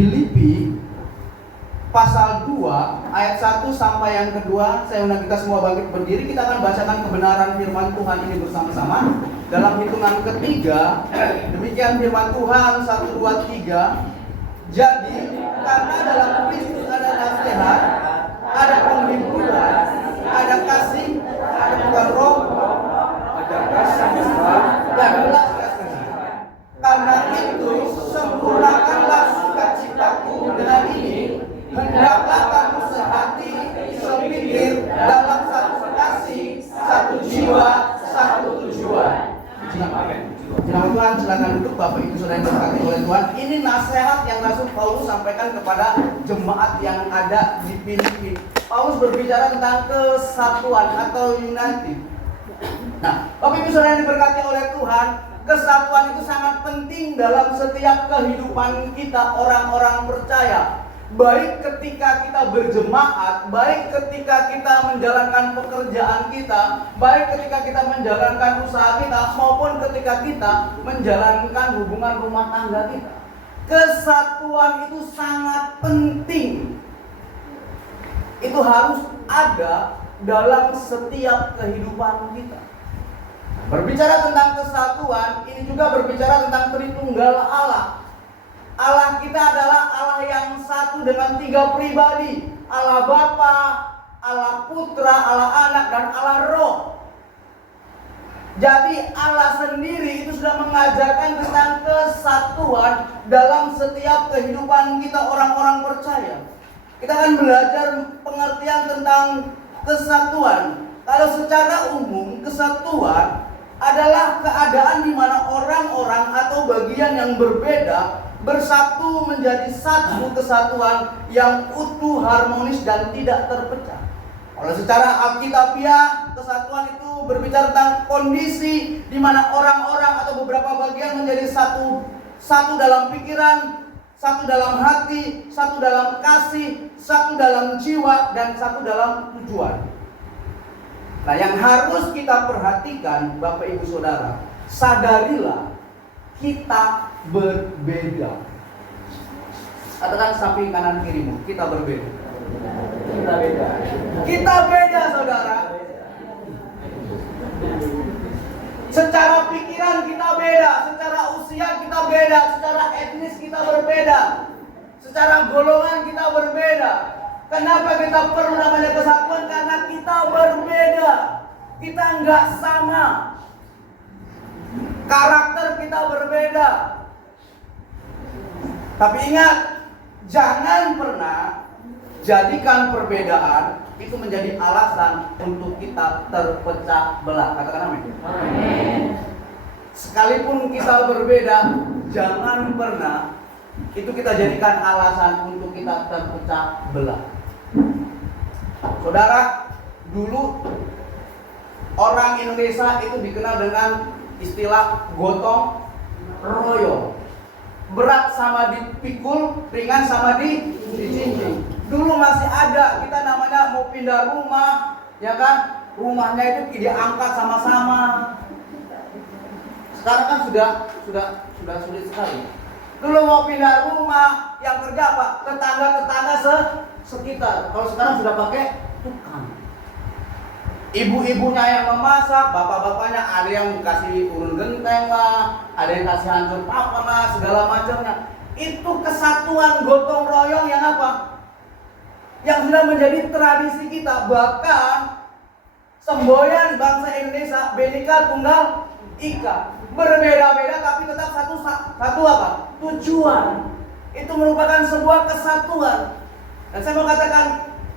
Filipi pasal 2 ayat 1 sampai yang kedua. Saya undang kita semua bangkit berdiri. Kita akan bacakan kebenaran firman Tuhan ini bersama-sama dalam hitungan ketiga. Demikian firman Tuhan, 1, 2, 3. Jadi karena dalam Kristus ada nasihat, ada penghiburan, ada kasih, ada bukan roh, ada kasih dan belas kasih. Karena itu sempurnakanlah sukacitaku dengan ini. Hendaklah kamu sehati, sepikir, dalam satu kasih, satu jiwa, satu tujuan. Jemaat Tuhan, silakan duduk Bapak Ibu Saudara yang diberkati oleh Tuhan. Ini nasihat yang Rasul Paulus sampaikan kepada jemaat yang ada di Filipi. Paulus berbicara tentang kesatuan atau unity. Nah, Bapak Ibu Saudara yang diberkati oleh Tuhan, kesatuan itu sangat penting dalam setiap kehidupan kita orang-orang percaya. Baik ketika kita berjemaat, baik ketika kita menjalankan pekerjaan kita, baik ketika kita menjalankan usaha kita, maupun ketika kita menjalankan hubungan rumah tangga kita. Kesatuan itu sangat penting. Itu harus ada dalam setiap kehidupan kita. Berbicara tentang kesatuan, ini juga berbicara tentang Tritunggal Allah. Allah kita adalah Allah yang satu dengan 3 pribadi. Allah Bapa, Allah Putra, Allah Anak, dan Allah Roh. Jadi Allah sendiri itu sudah mengajarkan tentang kesatuan dalam setiap kehidupan kita orang-orang percaya. Kita akan belajar pengertian tentang kesatuan. Kalau secara umum, kesatuan adalah keadaan di mana orang-orang atau bagian yang berbeda bersatu menjadi satu kesatuan yang utuh, harmonis, dan tidak terpecah. Kalau secara alkitabiah, kesatuan itu berbicara tentang kondisi di mana orang-orang atau beberapa bagian menjadi satu dalam pikiran, satu dalam hati, satu dalam kasih, satu dalam jiwa, dan satu dalam tujuan. Nah, yang harus kita perhatikan, Bapak Ibu Saudara, sadarilah kita berbeda. Katakan samping kanan kirimu, kita berbeda. Kita beda. Kita beda, saudara. Secara pikiran kita beda, secara usia kita beda, secara etnis kita berbeda, secara golongan kita berbeda. Kenapa kita perlu namanya kesatuan? Karena kita berbeda. Kita nggak sama. Karakter kita berbeda. Tapi ingat, jangan pernah jadikan perbedaan itu menjadi alasan untuk kita terpecah belah. Katakan amin. Amin. Sekalipun kita berbeda, jangan pernah itu kita jadikan alasan untuk kita terpecah belah. Saudara, dulu orang Indonesia itu dikenal dengan istilah gotong royong. Berat sama dipikul, ringan sama dijinjing. Dulu masih ada, kita namanya mau pindah rumah, ya kan? Rumahnya itu diangkat sama-sama. Sekarang kan sudah sulit sekali. Dulu mau pindah rumah, yang kerja apa? Tetangga-tetangga sekitar. Kalau sekarang sudah pakai tukang. Ibu-ibunya yang memasak, bapak-bapaknya ada yang kasih urun genteng lah, ada yang kasih hancur papan lah, segala macamnya. Itu kesatuan gotong royong yang apa? Yang sudah menjadi tradisi kita. Bahkan semboyan bangsa Indonesia Bhinneka Tunggal Ika, berbeda-beda tapi tetap satu apa? Tujuan. Itu merupakan sebuah kesatuan. Dan saya mau katakan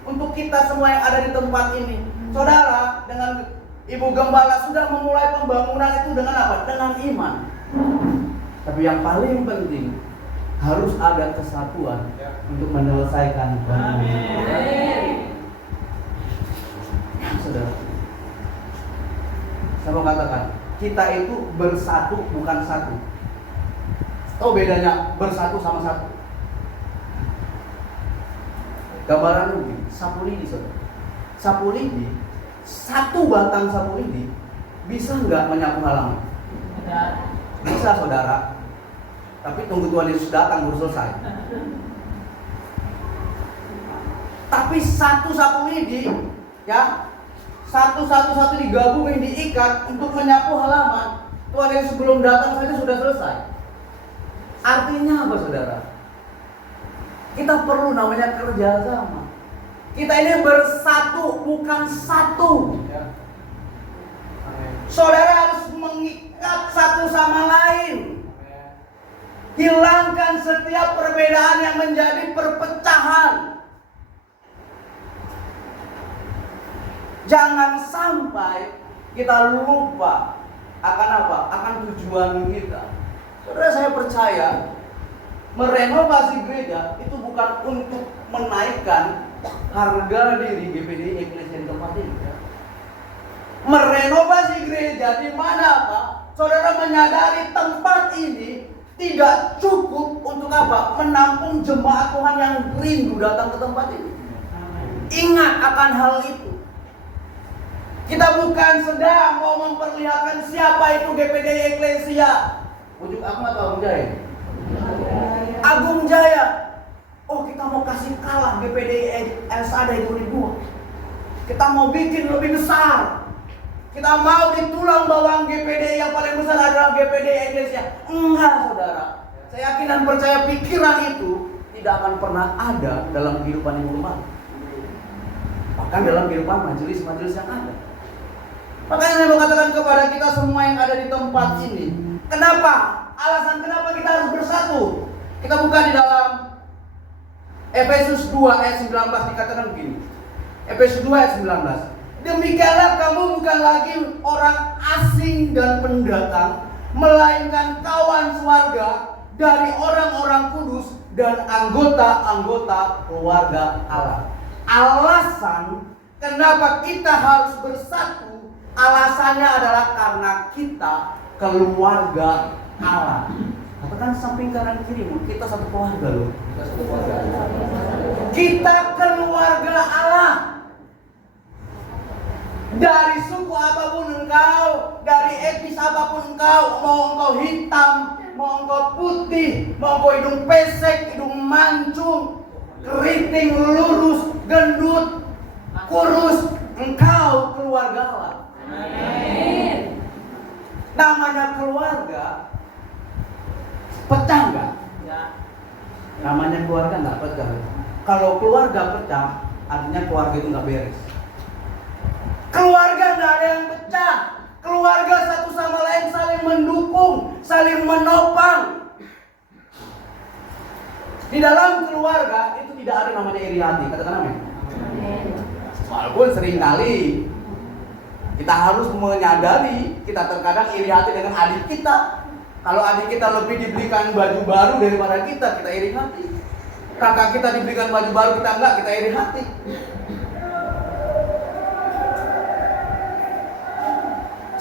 untuk kita semua yang ada di tempat ini, saudara, dengan Ibu Gembala sudah memulai pembangunan itu dengan apa? Dengan iman. Tapi yang paling penting harus ada kesatuan untuk menyelesaikan bangunan. Saudara, saya mau katakan, kita itu bersatu bukan satu. Tahu bedanya bersatu sama satu? Gambaran ini, sapu lidi, saudara. Sapu lidi, satu batang sapu lidi bisa nggak menyapu halaman? Bisa, saudara. Tapi tunggu Tuhan Yesus datang baru selesai. Tapi satu-satu ini ya, satu-satu digabungin, diikat untuk menyapu halaman. Tuhan yang sebelum datang saja sudah selesai. Artinya apa saudara? Kita perlu namanya kerjasama. Kita ini bersatu, bukan satu. Saudara harus mengikat satu sama lain. Hilangkan setiap perbedaan yang menjadi perpecahan. Jangan sampai kita lupa akan apa? Akan tujuan kita. Saudara, saya percaya merenovasi gereja itu bukan untuk menaikkan harga diri GPDI Eklesia tempat ini. Merenovasi gereja di mana apa? Saudara menyadari tempat ini tidak cukup untuk apa? Menampung jemaat Tuhan yang rindu datang ke tempat ini. Ingat akan hal itu. Kita bukan sedang mau memperlihatkan siapa itu GPDI Eklesia. Ujuk apa atau Agung Jaya? Agung Jaya. Oh, kita mau kasih kalah GPDI Elsada itu ribuan. Kita mau bikin lebih besar. Kita mau di tulang bawang GPDI yang paling besar adalah GPDI Eklesia. Enggak, saudara. Saya yakin dan percaya pikiran itu tidak akan pernah ada dalam kehidupan yang umat. Bahkan dalam kehidupan majelis-majelis yang ada. Makanya saya mau katakan kepada kita semua yang ada di tempat ini. Kenapa? Alasan kenapa kita harus bersatu. Kita buka di dalam Efesus 2 ayat 19 dikatakan begini. Efesus 2 ayat 19. Demikianlah kamu bukan lagi orang asing dan pendatang, melainkan kawan sewarga dari orang-orang kudus dan anggota-anggota keluarga Allah. Alasan kenapa kita harus bersatu, alasannya adalah karena kita keluarga Allah. Katakan samping kanan kirimu, kita satu keluarga loh. Kita keluarga Allah. Dari suku apapun engkau, dari etnis apapun engkau, mau engkau hitam, mau engkau putih, mau engkau hidung pesek, hidung mancung, keriting, lurus, gendut, kurus, engkau keluarga Allah. Amin. Namanya keluarga pecah enggak? Ya. Namanya keluarga enggak pecah. Kalau keluarga pecah, artinya keluarga itu enggak beres. Keluarga enggak ada yang pecah. Keluarga satu sama lain saling mendukung, saling menopang. Di dalam keluarga itu tidak ada namanya iri hati. Katakan amin. Walaupun seringkali kita harus menyadari kita terkadang iri hati dengan adik kita. Kalau adik kita lebih diberikan baju baru daripada kita iri hati. Kakak kita diberikan baju baru, kita enggak, kita iri hati.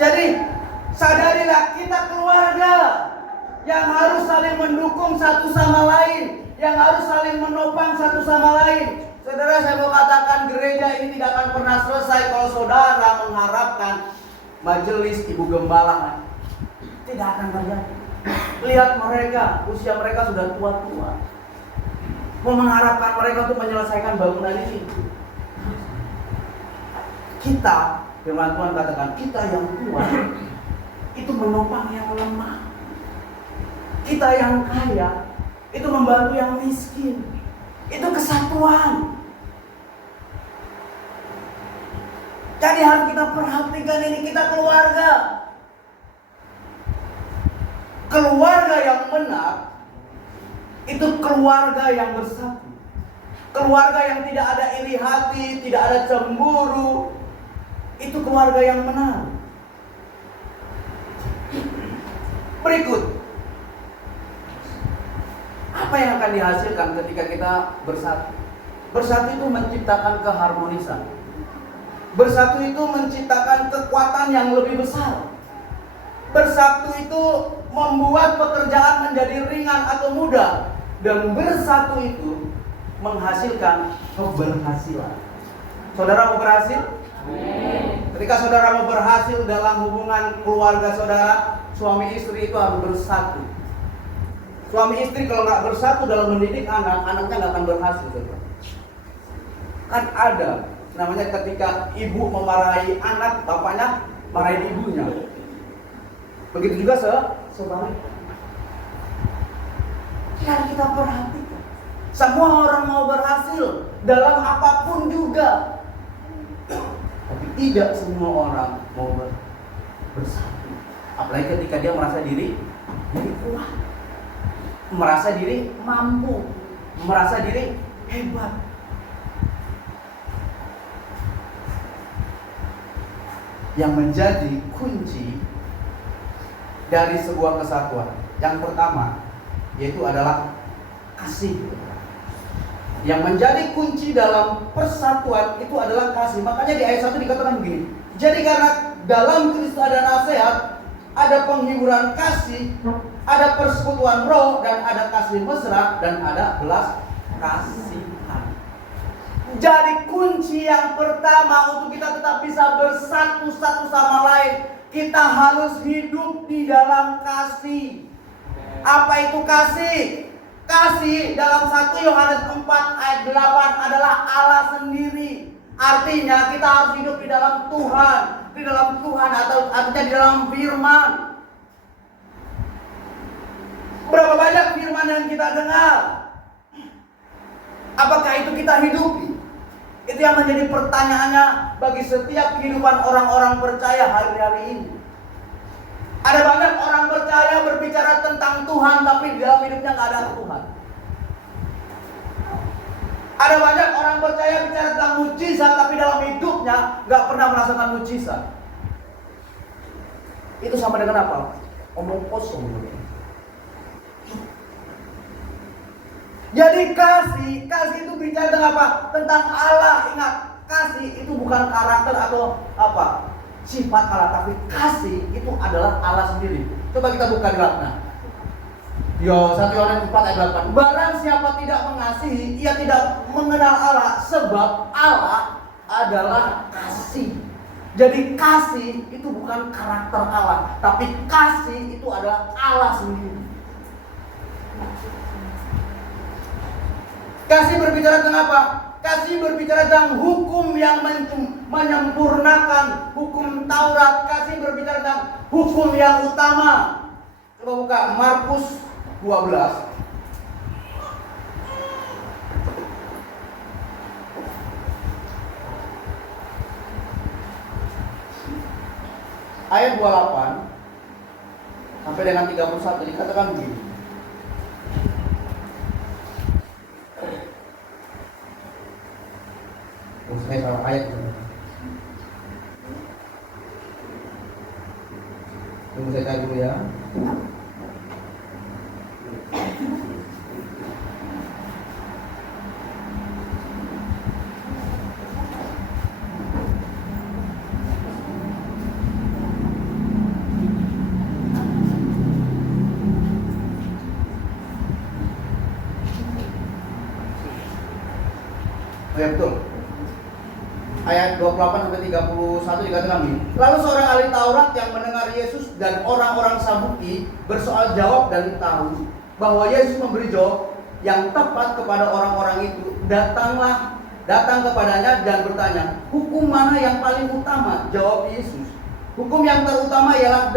Jadi sadarilah kita keluarga yang harus saling mendukung satu sama lain, yang harus saling menopang satu sama lain. Saudara, saya mau katakan gereja ini tidak akan pernah selesai kalau saudara mengharapkan majelis ibu gembala. Tidak akan terjadi. Lihat mereka, usia mereka sudah tua-tua. Mau mengharapkan mereka untuk menyelesaikan bangunan ini. Kita, firman Tuhan katakan, kita yang kuat itu menopang yang lemah. Kita yang kaya itu membantu yang miskin. Itu kesatuan. Jadi harus kita perhatikan ini, kita keluarga. Keluarga yang benar itu keluarga yang bersatu. Keluarga yang tidak ada iri hati, tidak ada cemburu. Itu keluarga yang benar. Berikut, apa yang akan dihasilkan ketika kita bersatu? Bersatu itu menciptakan keharmonisan. Bersatu itu menciptakan kekuatan yang lebih besar. Bersatu itu membuat pekerjaan menjadi ringan atau mudah. Dan bersatu itu menghasilkan keberhasilan. Saudara mau berhasil? Ketika saudara mau berhasil dalam hubungan keluarga saudara, suami istri itu harus bersatu. Suami istri kalau nggak bersatu dalam mendidik anak, anaknya nggak akan berhasil. Saudara. Kan ada namanya ketika ibu memarahi anak, bapaknya marahin ibunya. Begitu juga sebaliknya. Yang kita perhatikan, semua orang mau berhasil dalam apapun juga, tapi tidak semua orang mau bersatu. Apalagi ketika dia merasa diri kuat, merasa diri mampu, merasa diri hebat. Yang menjadi kunci dari sebuah kesatuan, yang pertama yaitu adalah kasih. Yang menjadi kunci dalam persatuan itu adalah kasih. Makanya di ayat 1 dikatakan begini, jadi karena dalam Kristus ada nasihat, ada penghiburan kasih, ada persekutuan roh, dan ada kasih mesra, dan ada belas kasihan. Jadi kunci yang pertama untuk kita tetap bisa bersatu satu sama lain, kita harus hidup di dalam kasih. Apa itu kasih? Kasih dalam 1 Yohanes 4 ayat 8 adalah Allah sendiri. Artinya kita harus hidup di dalam Tuhan, atau artinya di dalam firman. Berapa banyak firman yang kita dengar? Apakah itu kita hidupi? Itu yang menjadi pertanyaannya bagi setiap kehidupan orang-orang percaya hari-hari ini. Ada banyak orang percaya berbicara tentang Tuhan, tapi di dalam hidupnya nggak ada Tuhan. Ada banyak orang percaya bicara tentang mujizat, tapi dalam hidupnya nggak pernah merasakan mujizat. Itu sama dengan apa? Omong kosong. Jadi kasih itu bicara tentang apa? Tentang Allah. Ingat, kasih itu bukan karakter atau apa? Sifat Allah, tapi kasih itu adalah Allah sendiri. Coba kita buka di Ratna. 1 Yohanes 4 ayat 8. Barang siapa tidak mengasihi, ia tidak mengenal Allah, sebab Allah adalah kasih. Jadi kasih itu bukan karakter Allah, tapi kasih itu adalah Allah sendiri. Kasih berbicara tentang apa? Kasih berbicara tentang hukum yang menyempurnakan hukum Taurat. Kasih berbicara tentang hukum yang utama. Coba buka Markus 12. Ayat 28 sampai dengan 31 dikatakan begini. Saya salah ayat. Tunggu saya cari dulu ya. Oh ya betul. Ayat 28 sampai 31 dikatakan begini. Lalu seorang ahli Taurat yang mendengar Yesus dan orang-orang Saduki bersoal jawab dan tahu bahwa Yesus memberi jawab yang tepat kepada orang-orang itu, datang kepadanya dan bertanya, hukum mana yang paling utama? Jawab Yesus, hukum yang terutama ialah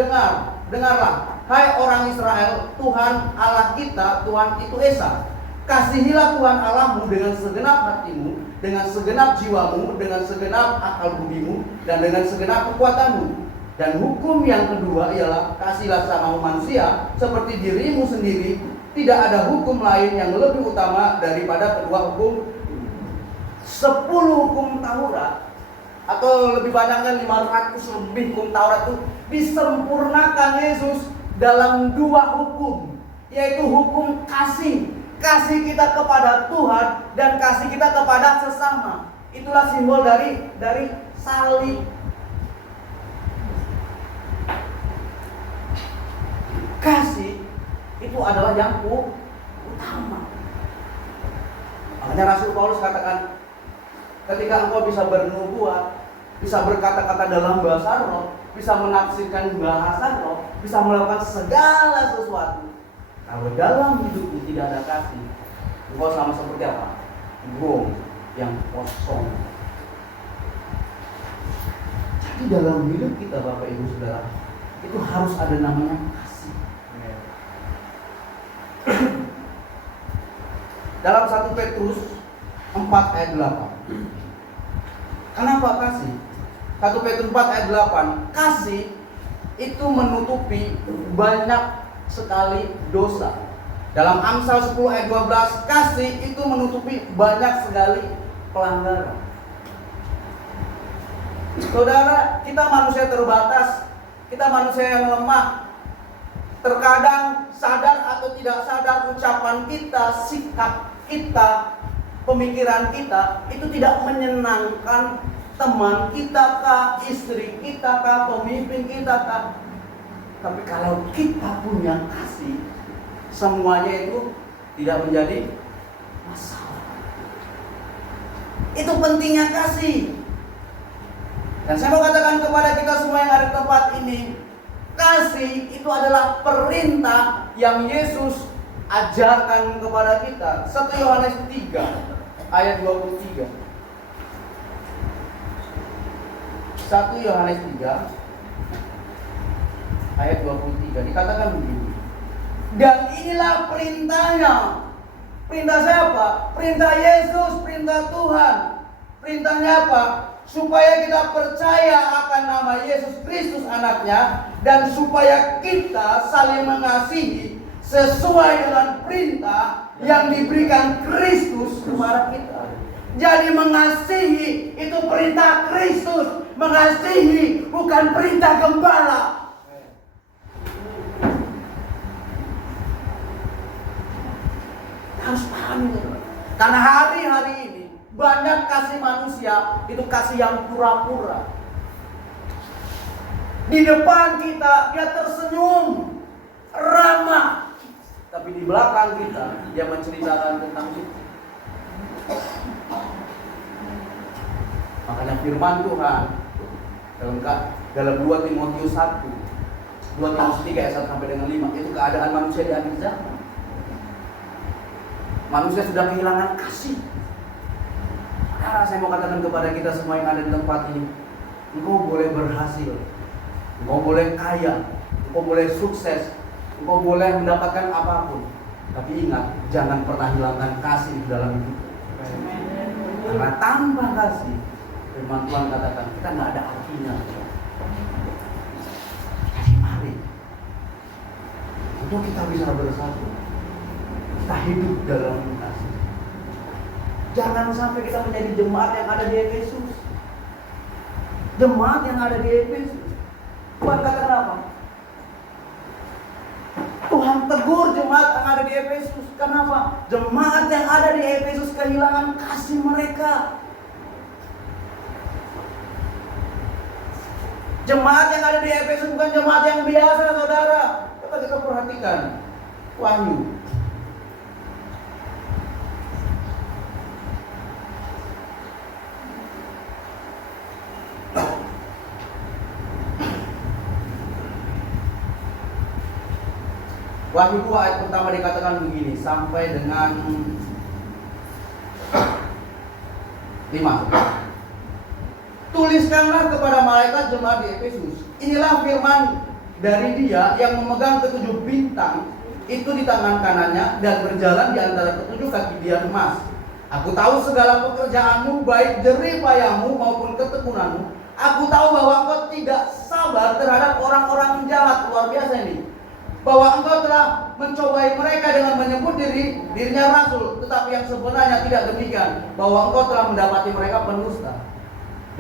dengarlah, hai orang Israel, Tuhan Allah kita, Tuhan itu Esa. Kasihilah Tuhan Allahmu dengan segenap hatimu, dengan segenap jiwamu, dengan segenap akal budimu, dan dengan segenap kekuatanmu. Dan hukum yang kedua ialah kasihilah sama manusia seperti dirimu sendiri. Tidak ada hukum lain yang lebih utama daripada kedua hukum. 10 hukum Taurat, atau lebih banyaknya 500 lebih hukum Taurat itu disempurnakan Yesus dalam 2 hukum, yaitu hukum kasih. Kasih kita kepada Tuhan dan kasih kita kepada sesama. Itulah simbol dari salib. Kasih itu adalah yang utama. Makanya Rasul Paulus katakan, ketika engkau bisa bernubuat, bisa berkata-kata dalam bahasa roh, bisa menafsirkan bahasa roh, bisa melakukan segala sesuatu, kalau dalam hidupmu tidak ada kasih, engkau sama seperti apa? Bom. yang kosong. Jadi dalam hidup kita Bapak Ibu Saudara, itu harus ada namanya kasih. Dalam 1 Petrus 4 ayat 8. Kenapa kasih? 1 Petrus 4 ayat 8. Kasih itu menutupi banyak sekali dosa. Dalam Amsal 10 ayat 12, kasih itu menutupi banyak sekali pelanggaran. Saudara, kita manusia terbatas, kita manusia yang lemah. Terkadang sadar atau tidak sadar ucapan kita, sikap kita, pemikiran kita itu tidak menyenangkan teman kita kah, istri kita kah, pemimpin kita kah. Tapi kalau kita punya kasih, semuanya itu tidak menjadi masalah. Itu pentingnya kasih. Dan saya mau katakan kepada kita semua yang ada di tempat ini, kasih itu adalah perintah yang Yesus ajarkan kepada kita. 1 Yohanes 3 ayat 23. 1 Yohanes 3 ayat 23 dikatakan begini. Dan inilah perintahnya. Perintah siapa? Perintah Yesus, perintah Tuhan. Perintahnya apa? Supaya kita percaya akan nama Yesus Kristus anaknya, dan supaya kita saling mengasihi sesuai dengan perintah yang diberikan Kristus kepada kita. Jadi mengasihi itu perintah Kristus. Mengasihi bukan perintah gembala. Harus paham itu. Karena hari-hari ini banyak kasih manusia itu kasih yang pura-pura. Di depan kita dia tersenyum, ramah, tapi di belakang kita dia menceritakan tentang itu. Makanya firman Tuhan dalam 2 Timotius 1, 2 Timotius 3 ayat 1 sampai dengan 5, itu keadaan manusia di akhir zaman. Manusia sudah kehilangan kasih. Saya mau katakan kepada kita semua yang ada di tempat ini, engkau boleh berhasil, engkau boleh kaya, engkau boleh sukses, engkau boleh mendapatkan apapun, tapi ingat, jangan pernah hilangkan kasih di dalam hidup. Karena tanpa kasih, firman Tuhan katakan kita nggak ada artinya. Jadi mari, untuk kita bisa bersatu, kita hidup dalam kasih. Jangan sampai kita menjadi jemaat yang ada di Efesus. Jemaat yang ada di Efesus. Tuhan katakan apa? Tuhan tegur jemaat yang ada di Efesus. Kenapa? Jemaat yang ada di Efesus kehilangan kasih mereka. Jemaat yang ada di Efesus bukan jemaat yang biasa, saudara. Coba kita perhatikan Wahyu. Wahyu 2 ayat pertama dikatakan begini sampai dengan 5. Tuliskanlah kepada malaikat jemaat di Efesus, inilah firman dari Dia yang memegang ketujuh bintang itu di tangan kanannya dan berjalan di antara ketujuh kaki dia emas. Aku tahu segala pekerjaanmu, baik jerih payahmu maupun ketekunanmu. Aku tahu bahwa engkau tidak sabar terhadap orang-orang jahat. Luar biasa ini. Bahwa engkau telah mencobai mereka dengan menyebut dirinya rasul, tetapi yang sebenarnya tidak demikian. Bahwa engkau telah mendapati mereka pendusta,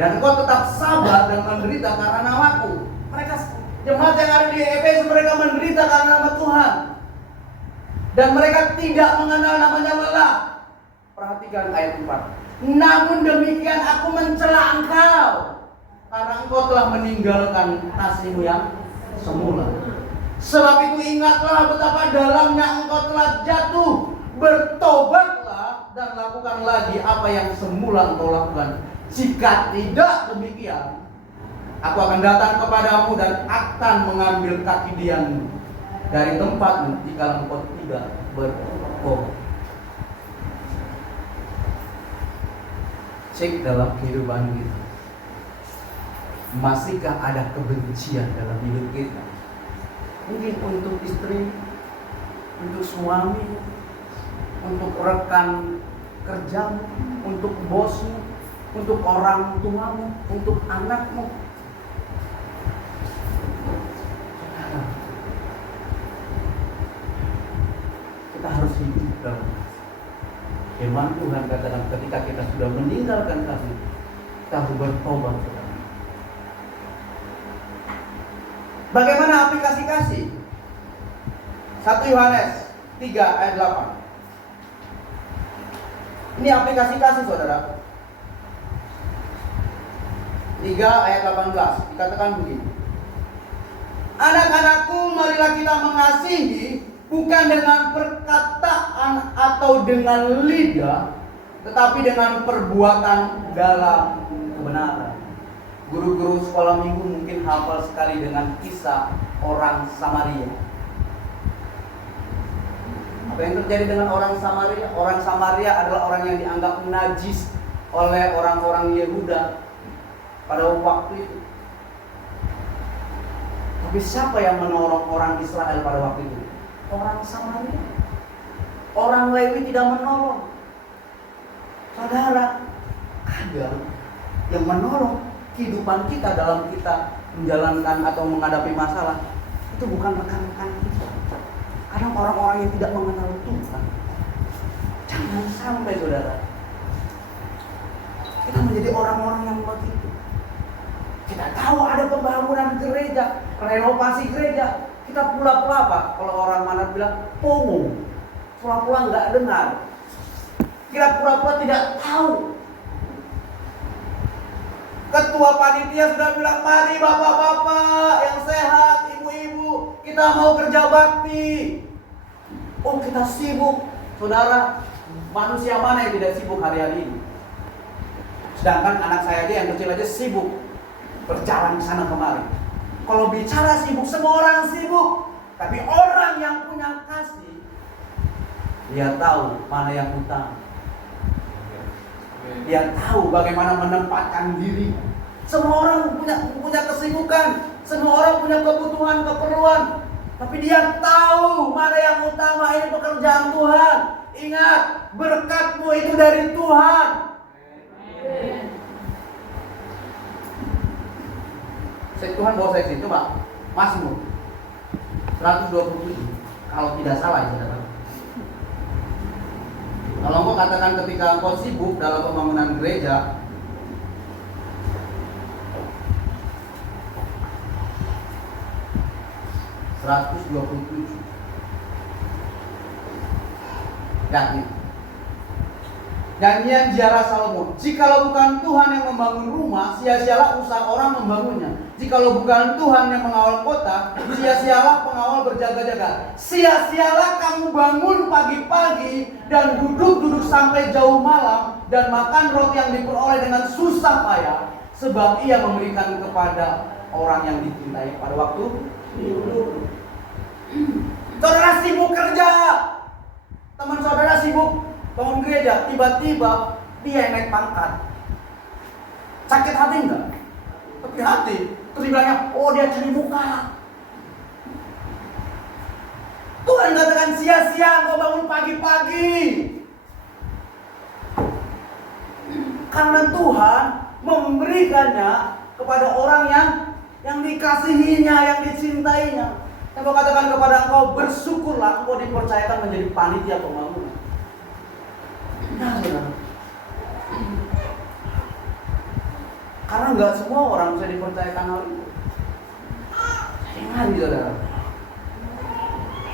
dan engkau tetap sabar dan menderita karena namaku. Mereka jemaat yang ada di Efesus, mereka menderita karena nama Tuhan, dan mereka tidak mengenal namanya lelah. Perhatikan ayat 4. Namun demikian aku mencela engkau, karena engkau telah meninggalkan kasihmu yang semula. Sebab itu ingatlah betapa dalamnya engkau telah jatuh. Bertobatlah dan lakukan lagi apa yang semula engkau lakukan. Jika tidak demikian, aku akan datang kepadamu dan akan mengambil kaki dianmu dari tempatmu jika engkau tidak bertobat. Cek dalam kehidupan kita. Masihkah ada kebencian dalam hidup kita? Mungkin untuk istri, untuk suami, untuk rekan kerjamu, untuk bosmu, untuk orang tuamu, untuk anakmu. Kita harus hidup dalam firman Tuhan. Katakan ketika kita sudah meninggalkan kasih, kita harus bertobat. Bagaimana aplikasi kasih? 1 Yohanes 3 ayat 8. Ini aplikasi kasih, saudara. 3 ayat 18 dikatakan begini. Anak-anakku, marilah kita mengasihi bukan dengan perkataan atau dengan lidah, tetapi dengan perbuatan dalam kebenaran. Guru-guru sekolah minggu mungkin hafal sekali dengan kisah orang Samaria. Apa yang terjadi dengan orang Samaria? Orang Samaria adalah orang yang dianggap najis oleh orang-orang Yehuda pada waktu itu. Tapi siapa yang menolong orang Israel pada waktu itu? Orang Samaria. Orang Lewi tidak menolong. Saudara, kadang yang menolong kehidupan kita dalam kita menjalankan atau menghadapi masalah itu bukan rekan-rekan kita. Kadang orang-orang yang tidak mengenal Tuhan. Jangan sampai, saudara, kita menjadi orang-orang yang begitu. Kita tahu ada pembangunan gereja, renovasi gereja, kita pula-pula apa? Kalau orang mana bilang pomo, pula-pula nggak dengar. Kita pura-pura tidak tahu. Ketua panitia sudah bilang, mari bapak-bapak yang sehat, ibu-ibu, kita mau kerja bakti. Oh, kita sibuk. Saudara, manusia mana yang tidak sibuk hari-hari ini? Sedangkan anak saya aja yang kecil aja sibuk berjalan ke sana kemari. Kalau bicara sibuk, semua orang sibuk. Tapi orang yang punya kasih, dia tahu mana yang utama. Dia tahu bagaimana menempatkan diri. Semua orang punya kesibukan, semua orang punya kebutuhan, keperluan. Tapi dia tahu mana yang utama. Ini pekerjaan Tuhan. Ingat, berkatmu itu dari Tuhan. Tuhan bawa saya ke situ, Pak. Mazmur 127. Kalau tidak salah ya, saudara. Kalau engkau katakan ketika engkau sibuk dalam pembangunan gereja, yakin. Nyanyian Ziarah Salomo. Jikalau bukan Tuhan yang membangun rumah, sia-sialah usaha orang membangunnya. Jikalau bukan Tuhan yang mengawal kota, sia-sialah pengawal berjaga-jaga. Sia-sialah kamu bangun pagi-pagi dan duduk-duduk sampai jauh malam dan makan roti yang diperoleh dengan susah payah, sebab ia memberikan kepada orang yang dicintai pada waktu hidup. Saudara sibuk kerja, teman saudara sibuk bangun gereja, tiba-tiba dia yang naik pangkat. Sakit hati enggak? Sakit hati. Terus dibilangnya, oh dia cari muka. Tuhan katakan sia-sia kau bangun pagi-pagi. Karena Tuhan memberikannya kepada orang yang dikasihinya, yang dicintainya. Saya mau katakan kepada engkau, bersyukurlah engkau dipercayakan menjadi panitia pembangunan. Nah, saudara. Karena nggak semua orang bisa dipercayakan hal itu. Ingat, saudara.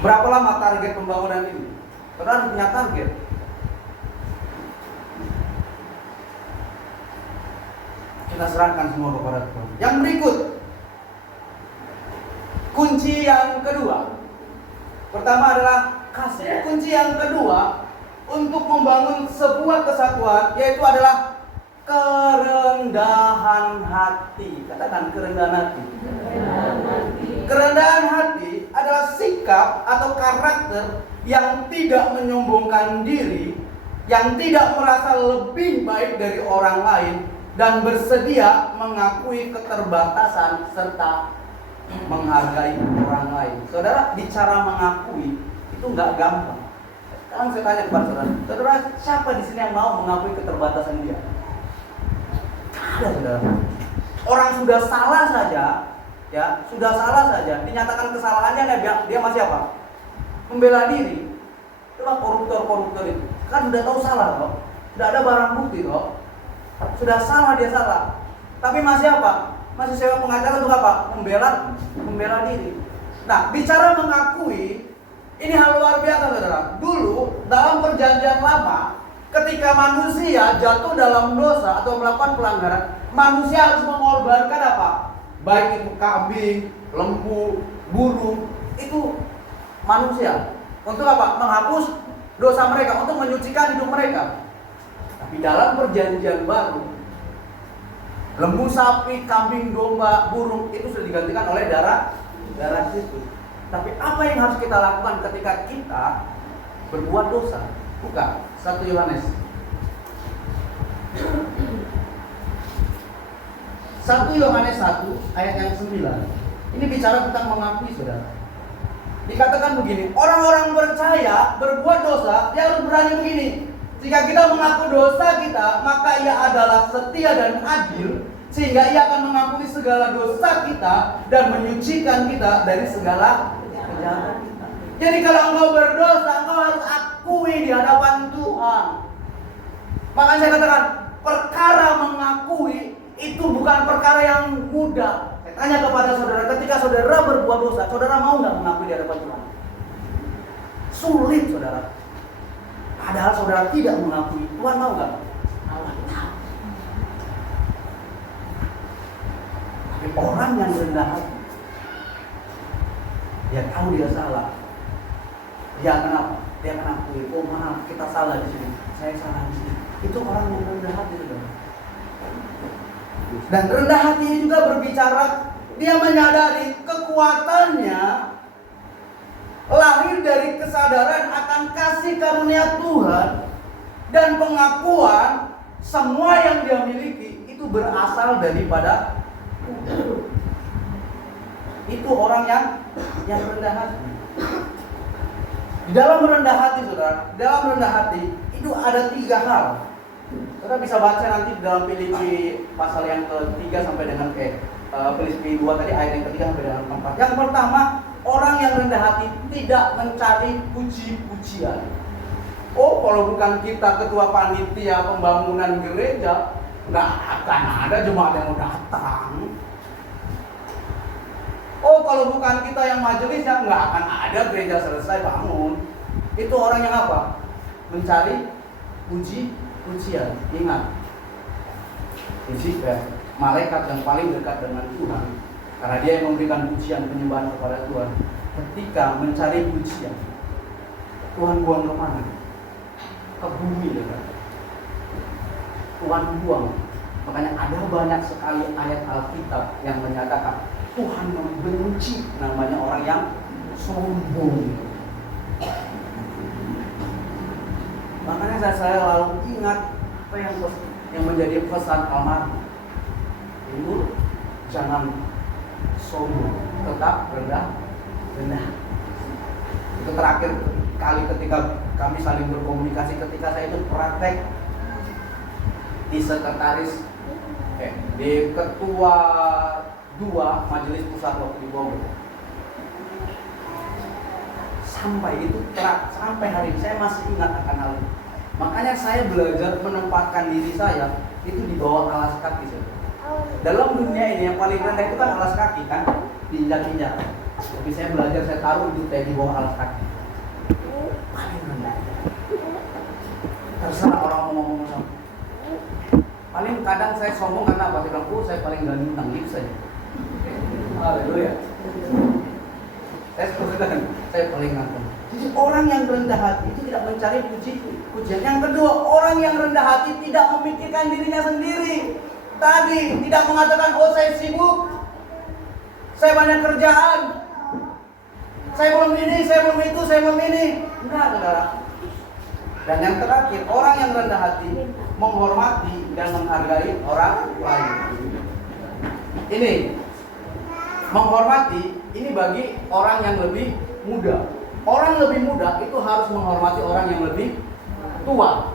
Berapa lama target pembangunan ini? Saudara punya target. Kita serahkan semua kepada Tuhan. Yang berikut, kunci yang kedua. Pertama adalah kasih. Kunci yang kedua untuk membangun sebuah kesatuan yaitu adalah kerendahan hati. Katakan kerendahan hati. Kerendahan hati adalah sikap atau karakter yang tidak menyombongkan diri yang tidak merasa lebih baik dari orang lain dan bersedia mengakui keterbatasan serta menghargai orang lain. Saudara, bicara mengakui itu nggak gampang. Sekarang saya tanya kepada saudara, saudara, siapa di sini yang mau mengakui keterbatasan dia? Ada, saudara. Orang sudah salah saja, ya, sudah salah saja, dinyatakan kesalahannya, dia masih apa? Membela diri. Itulah koruptor itu. Kan sudah tahu salah kok, sudah ada barang bukti kok, sudah salah dia salah, tapi masih apa? Masih sewa pengacara untuk apa? Membela diri. Nah, bicara mengakui, ini hal luar biasa, saudara. Dulu dalam perjanjian lama, ketika manusia jatuh dalam dosa atau melakukan pelanggaran, manusia harus mengorbankan apa? Baik itu kambing, lembu, burung, itu manusia. Untuk apa? Menghapus dosa mereka, untuk menyucikan hidup mereka. Tapi dalam perjanjian baru, lembu, sapi, kambing, domba, burung itu sudah digantikan oleh darah Kristus. Tapi apa yang harus kita lakukan ketika kita berbuat dosa? Buka 1 Yohanes 1 ayat yang 9. Ini bicara tentang mengakui, saudara. Dikatakan begini, orang-orang percaya berbuat dosa, dia harus berani begini. Jika kita mengaku dosa kita, maka ia adalah setia dan adil, sehingga ia akan mengampuni segala dosa kita dan menyucikan kita dari segala kejahatan kita. Jadi kalau engkau berdosa, engkau harus akui di hadapan Tuhan. Makanya saya katakan, perkara mengakui itu bukan perkara yang mudah. Saya tanya kepada saudara, ketika saudara berbuat dosa, saudara mau nggak mengakui di hadapan Tuhan? Sulit, saudara. Padahal saudara tidak mengakui, Tuhan mau nggak? Allah tahu. Tapi orang yang rendah hati, dia tahu dia salah. Dia akan apa? Dia akan akui, oh maaf, kita salah di sini. Saya salah di sini. Itu orang yang rendah hati, saudara. Dan rendah hati juga berbicara, dia menyadari kekuatannya lahir dari kesadaran akan kasih karunia Tuhan dan pengakuan semua yang dia miliki itu berasal daripada Tuhan. Itu orang yang rendah hati. Di dalam rendah hati, saudara, dalam rendah hati itu ada 3 hal. Saudara bisa baca nanti di dalam Filipi pasal yang ke-3 sampai dengan Filipi 2 tadi ayat yang ke-3 sampai dengan 4. Yang pertama, orang yang rendah hati tidak mencari puji-pujian. Oh, kalau bukan kita ketua panitia pembangunan gereja, nggak akan ada jemaat yang mau datang. Oh, kalau bukan kita yang majelisnya, nggak akan ada gereja selesai bangun. Itu orang yang apa? Mencari puji-pujian. Ingat, Yesus malaikat yang paling dekat dengan Tuhan, karena dia yang memberikan pujian penyembahan kepada Tuhan. Ketika mencari pujian, Tuhan buang kemana? Ke bumi, dekat. Tuhan buang. Makanya ada banyak sekali ayat Alkitab yang menyatakan Tuhan membenci namanya orang yang sombong. Makanya saya selalu ingat apa yang menjadi pesan almarhum. Ibu, jangan sombong, tetap rendah. Itu terakhir kali ketika kami saling berkomunikasi, ketika saya itu praktek di sekretaris, di ketua 2 majelis pusat waktu di Bogor. Sampai hari ini saya masih ingat akan hal itu. Makanya saya belajar menempatkan diri saya itu di bawah alas kaki saya. Dalam dunia ini yang paling rendah itu kan alas kaki kan, diinjak-injak. Tapi saya belajar, saya taruh itu di bawah alas kaki. Paling rendah. Terserah orang mau ngomong sama. Paling kadang saya sombong karena apa? Saya bilang, oh saya paling ganteng tanggung saja. Haleluya. Saya paling ganteng. Jadi orang yang rendah hati itu tidak mencari pujian. Yang kedua, orang yang rendah hati tidak memikirkan dirinya sendiri. Tadi tidak mengatakan, oh saya sibuk, saya banyak kerjaan, saya belum ini, saya belum itu, saya belum ini. Enggak, saudara. Dan yang terakhir, orang yang rendah hati menghormati dan menghargai orang lain. Ini menghormati ini bagi orang yang lebih muda. Orang lebih muda itu harus menghormati orang yang lebih tua.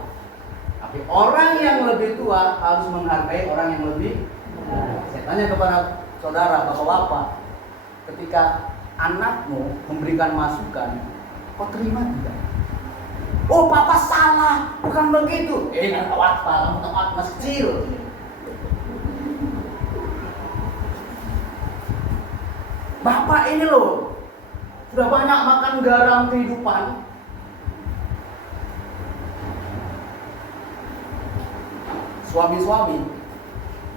Tapi orang yang lebih tua harus menghargai orang yang lebih muda. Saya tanya kepada saudara, bapak-bapak, ketika anakmu memberikan masukan, kau terima tidak? Oh, papa salah, bukan begitu. Nggak tahu apa, kamu tahu apa, masih kecil. Bapak ini loh, sudah banyak makan garam kehidupan. Suami-suami,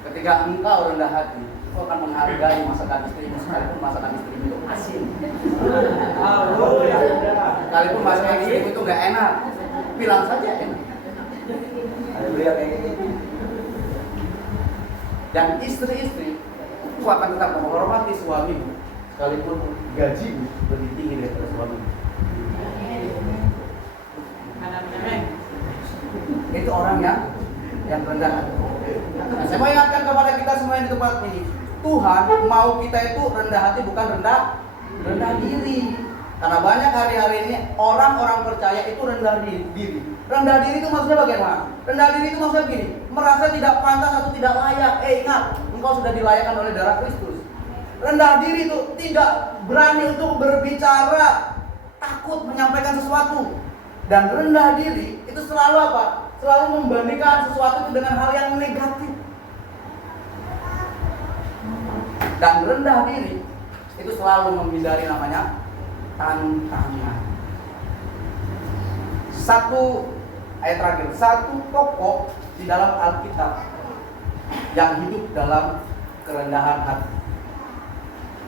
ketika engkau rendah hati, engkau akan menghargai masakan istrimu sekalipun masakan istrimu itu asin. Sekalipun masakan istrimu itu nggak enak, bilang saja enak. Haleluya kayak gitu. Dan istri-istri itu akan tetap menghormati suamimu sekalipun gajimu lebih tinggi daripada suamimu. Itu orang yang rendah hati. Nah, saya mau ingatkan kepada kita semua yang di tempat ini, Tuhan mau kita itu rendah hati, bukan rendah diri. Karena banyak hari-hari ini orang-orang percaya itu rendah diri. Rendah diri itu maksudnya bagaimana? Rendah diri itu maksudnya begini, merasa tidak pantas atau tidak layak. Ingat, engkau sudah dilayakkan oleh darah Kristus. Rendah diri itu tidak berani untuk berbicara, takut menyampaikan sesuatu. Dan rendah diri itu selalu apa? Selalu membandingkan sesuatu itu dengan hal yang negatif. Dan rendah diri itu selalu menghindari namanya tantangan. Satu ayat terakhir, satu tokoh di dalam Alkitab yang hidup dalam kerendahan hati.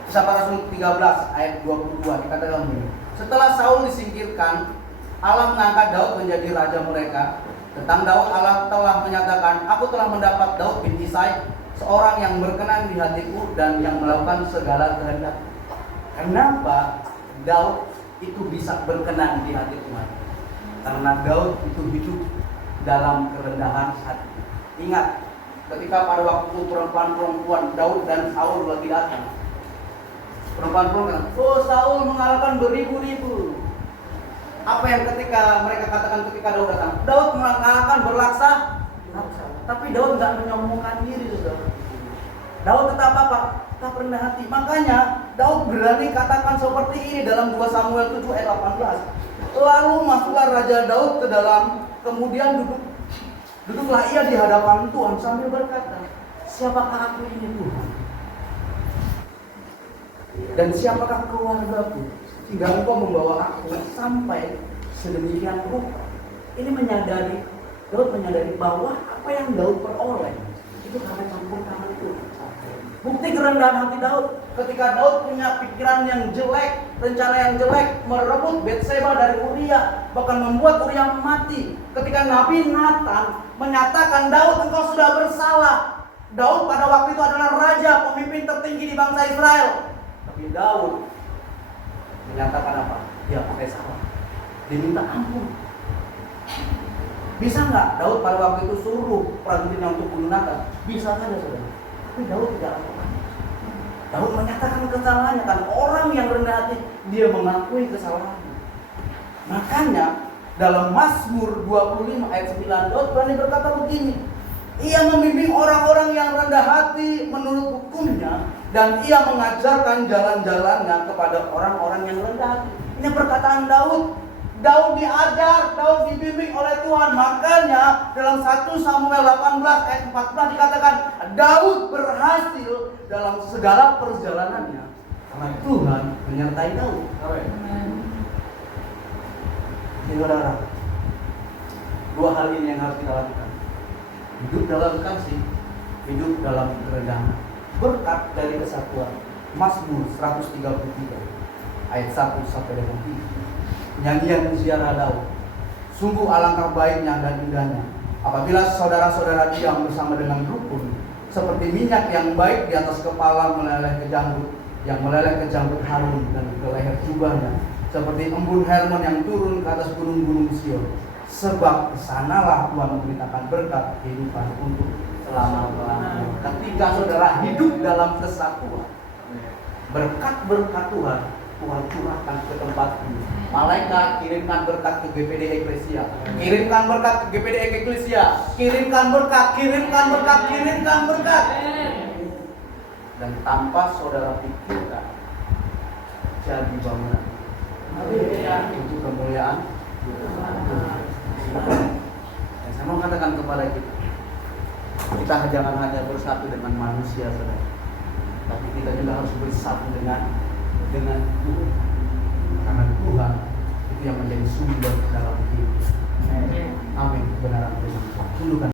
Kisah Para Rasul 13 ayat 22 dikatakan begini. Setelah Saul disingkirkan, Allah mengangkat Daud menjadi raja mereka. Tentang Daud, Allah telah menyatakan, aku telah mendapat Daud bin Isai, seorang yang berkenan di hatiku dan yang melakukan segala kehendak. Kenapa Daud itu bisa berkenan di hati Tuhan? Karena Daud itu hidup dalam kerendahan hati. Ingat, ketika pada waktu perempuan-perempuan Daud dan Saul lagi datang, perempuan-perempuan, oh Saul mengalahkan beribu-ribu. Apa yang ketika mereka katakan ketika Daud datang? Daud mengalahkan berlaksa. Tapi Daud tidak menyombongkan diri, saudara. Daud tetap apa? Tetap rendah hati. Makanya Daud berani katakan seperti ini dalam 2 Samuel 7 ayat 18. Lalu masuklah Raja Daud ke dalam, kemudian duduklah ia di hadapan Tuhan sambil berkata, siapakah aku ini Tuhan? Dan siapakah keluargaku hingga engkau membawa aku sampai sedemikian rupa? Ini Daud menyadari bahwa apa yang Daud peroleh itu karena campur tangan Tuhan. Bukti kerendahan hati Daud, ketika Daud punya pikiran yang jelek, rencana yang jelek, merebut Batseba dari Uria, bahkan membuat Uria mati. Ketika Nabi Nathan menyatakan, Daud engkau sudah bersalah. Daud pada waktu itu adalah raja, pemimpin tertinggi di bangsa Israel. Tapi Daud menyatakan apa? Dia pakai salah. Dia minta ampun. Bisa nggak Daud pada waktu itu suruh prajuritnya untuk bunuh Nathan? Bisa saja, saudara. Tapi Daud tidak lakukan. Daud menyatakan kesalahannya, karena orang yang rendah hati dia mengakui kesalahannya. Makanya dalam Mazmur 25 ayat 9 Daud berani berkata begini, ia membimbing orang-orang yang rendah hati menurut hukumnya, dan ia mengajarkan jalan-jalannya kepada orang-orang yang rendah hati. Ini perkataan Daud. Daud diajar, Daud dibimbing oleh Tuhan. Makanya dalam 1 Samuel 18 ayat 14 dikatakan Daud berhasil dalam segala perjalanannya karena Tuhan menyertai Daud. Saudara, 2 hal ini yang harus kita lakukan. Hidup dalam kasih, hidup dalam kerendahan. Berkat dari kesatuan. Mazmur 133 ayat 1 sampai 3. Nyanyian ziarah Daud. Sungguh alangkah baiknya dan indahnya apabila saudara-saudara diam bersama dengan rukun, seperti minyak yang baik di atas kepala meleleh ke janggut, yang meleleh ke janggut Harun dan ke leher jubahnya, seperti embun Hermon yang turun ke atas gunung-gunung Sion. Sebab kesanalah Tuhan memberitakan berkat kehidupan untuk selama-lamanya. Ketika saudara hidup dalam kesatuan, berkat-berkat Tuhan curahkan ke tempat ini. Malaikat kirimkan berkat ke GPD Eklesia, kirimkan berkat ke GPD Eklesia, kirimkan berkat, kirimkan berkat, kirimkan berkat. Dan tanpa saudara pikirkan, jadi bangunan untuk kemuliaan Tuhan. Dan saya mau katakan kepada kita jangan hanya bersatu dengan manusia, saudara, tapi kita juga harus bersatu dengan Tuhan. Karena Tuhan itu yang menjadi sumber dalam hidup. Amin. Kebenaran Tuhan. Tundukkan.